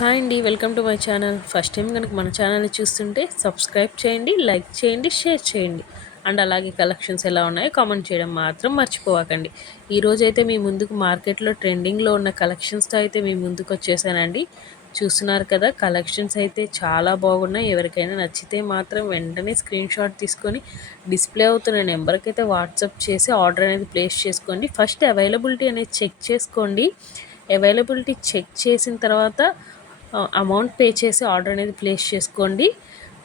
Hi అండి, welcome to my channel. First time కనుక మన ఛానల్ని చూస్తుంటే సబ్స్క్రైబ్ చేయండి, లైక్ చేయండి, షేర్ చేయండి. అండ్ అలాగే కలెక్షన్స్ ఎలా ఉన్నాయో కామెంట్ చేయడం మాత్రం మర్చిపోవకండి. ఈరోజు అయితే మీ ముందుకు మార్కెట్లో ట్రెండింగ్లో ఉన్న కలెక్షన్స్తో అయితే మీ ముందుకు వచ్చేసానండి. చూస్తున్నారు కదా, కలెక్షన్స్ అయితే చాలా బాగున్నాయి. ఎవరికైనా నచ్చితే మాత్రం వెంటనే స్క్రీన్ షాట్ తీసుకొని డిస్ప్లే అవుతున్న నెంబర్కి అయితే వాట్సాప్ చేసి ఆర్డర్ అనేది ప్లేస్ చేసుకోండి. ఫస్ట్ అవైలబిలిటీ అనేది చెక్ చేసుకోండి. అవైలబిలిటీ చెక్ చేసిన తర్వాత అమౌంట్ పే చేసి ఆర్డర్ అనేది ప్లేస్ చేసుకోండి.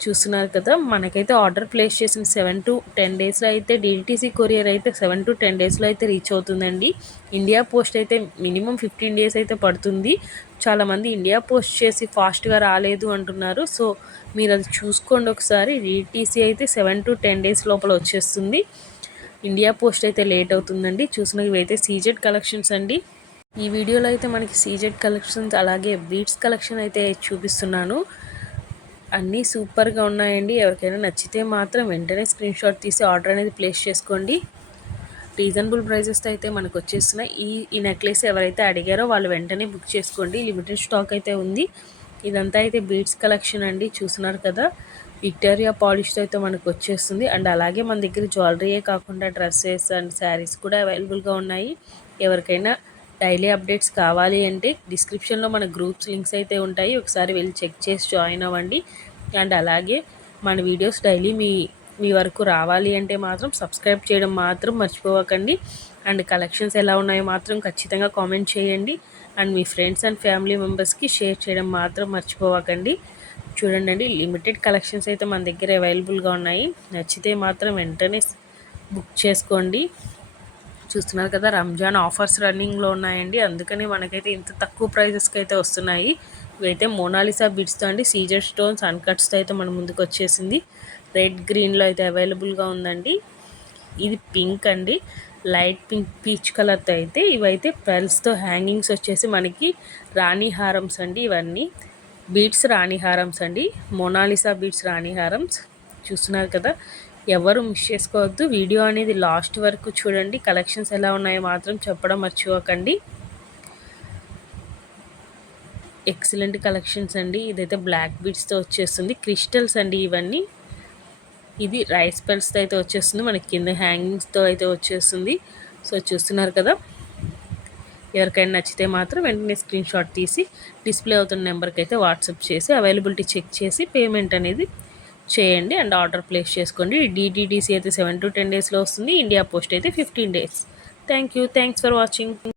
చూస్తున్నారు కదా, మనకైతే ఆర్డర్ ప్లేస్ చేసిన 7 to 10 డేస్లో అయితే డిటీసీ కొరియర్ అయితే 7 to 10 డేస్లో అయితే రీచ్ అవుతుందండి. ఇండియా పోస్ట్ అయితే మినిమం 15 డేస్ అయితే పడుతుంది. చాలామంది ఇండియా పోస్ట్ చేసి ఫాస్ట్గా రాలేదు అంటున్నారు. సో మీరు అది చూసుకోండి ఒకసారి. డిటీసీ అయితే 7 to 10 డేస్ లోపల వచ్చేస్తుంది. ఇండియా పోస్ట్ అయితే లేట్ అవుతుందండి. చూసిన ఇవైతే సీజెడ్ కలెక్షన్స్ అండి. ఈ వీడియోలో అయితే మనకి సీజెడ్ కలెక్షన్స్ అలాగే బీట్స్ కలెక్షన్ అయితే చూపిస్తున్నాను. అన్నీ సూపర్గా ఉన్నాయండి. ఎవరికైనా నచ్చితే మాత్రం వెంటనే స్క్రీన్ షాట్ తీసి ఆర్డర్ అనేది ప్లేస్ చేసుకోండి. రీజనబుల్ ప్రైజెస్తో అయితే మనకు వచ్చేస్తున్నాయి. ఈ నెక్లెస్ ఎవరైతే అడిగారో వాళ్ళు వెంటనే బుక్ చేసుకోండి. లిమిటెడ్ స్టాక్ అయితే ఉంది. ఇదంతా అయితే బీట్స్ కలెక్షన్ అండి. చూస్తున్నారు కదా, విక్టోరియా పాలిష్తో అయితే మనకు వచ్చేస్తుంది. అండ్ అలాగే మన దగ్గర జ్యువెలరీయే కాకుండా డ్రెస్సెస్ అండ్ శారీస్ కూడా అవైలబుల్గా ఉన్నాయి. ఎవరికైనా డైలీ అప్డేట్స్ కావాలి అంటే డిస్క్రిప్షన్లో మన గ్రూప్స్ లింక్స్ అయితే ఉంటాయి. ఒకసారి వెళ్ళి చెక్ చేసి జాయిన్ అవ్వండి. అండ్ అలాగే మన వీడియోస్ డైలీ మీ వరకు రావాలి అంటే మాత్రం సబ్స్క్రైబ్ చేయడం మాత్రం మర్చిపోవకండి. అండ్ కలెక్షన్స్ ఎలా ఉన్నాయో మాత్రం ఖచ్చితంగా కామెంట్ చేయండి. And me friends and family మెంబర్స్కి షేర్ చేయడం మాత్రం మర్చిపోవకండి. చూడండి, లిమిటెడ్ కలెక్షన్స్ అయితే మన దగ్గర అవైలబుల్గా ఉన్నాయి. నచ్చితే మాత్రం వెంటనే బుక్ చేసుకోండి. చూస్తున్నారు కదా, రంజాన్ ఆఫర్స్ రన్నింగ్లో ఉన్నాయండి. అందుకని మనకైతే ఇంత తక్కువ ప్రైజెస్కి అయితే వస్తున్నాయి. ఇవైతే మోనాలిసా బిట్స్తో అండి, సీజర్ స్టోన్స్ అన్కట్స్తో అయితే మన ముందుకు వచ్చేసింది. రెడ్ గ్రీన్లో అయితే అవైలబుల్గా ఉందండి. ఇది పింక్ అండి, లైట్ పింక్ పీచ్ కలర్తో అయితే ఇవైతే పెర్ల్స్తో హ్యాంగింగ్స్ వచ్చేసి మనకి రాణి హారమ్స్ అండి. ఇవన్నీ బీట్స్ రాణి హారమ్స్ అండి, మోనాలిసా బీట్స్ రాణి హారమ్స్. చూస్తున్నారు కదా, ఎవరు మిస్ చేసుకోవద్దు. వీడియో అనేది లాస్ట్ వరకు చూడండి. కలెక్షన్స్ ఎలా ఉన్నాయో మాత్రం చెప్పడం మర్చిపోకండి. ఎక్సలెంట్ కలెక్షన్స్ అండి. ఇదైతే బ్లాక్ బీడ్స్తో వచ్చేస్తుంది. క్రిస్టల్స్ అండి ఇవన్నీ. ఇది రైస్ పెల్స్తో అయితే వచ్చేస్తుంది. మనకి కింద హ్యాంగింగ్స్తో అయితే వచ్చేస్తుంది. సో చూస్తున్నారు కదా, ఎవరికైనా నచ్చితే మాత్రం వెంటనే స్క్రీన్ షాట్ తీసి డిస్ప్లే అవుతున్న నెంబర్కి అయితే వాట్సాప్ చేసి అవైలబిలిటీ చెక్ చేసి పేమెంట్ అనేది చేయండి. అండ్ ఆర్డర్ ప్లేస్ చేసుకోండి. డిటీడీసీ అయితే 7 to 10 డేస్లో వస్తుంది. ఇండియా పోస్ట్ అయితే 15 డేస్. Thanks for watching.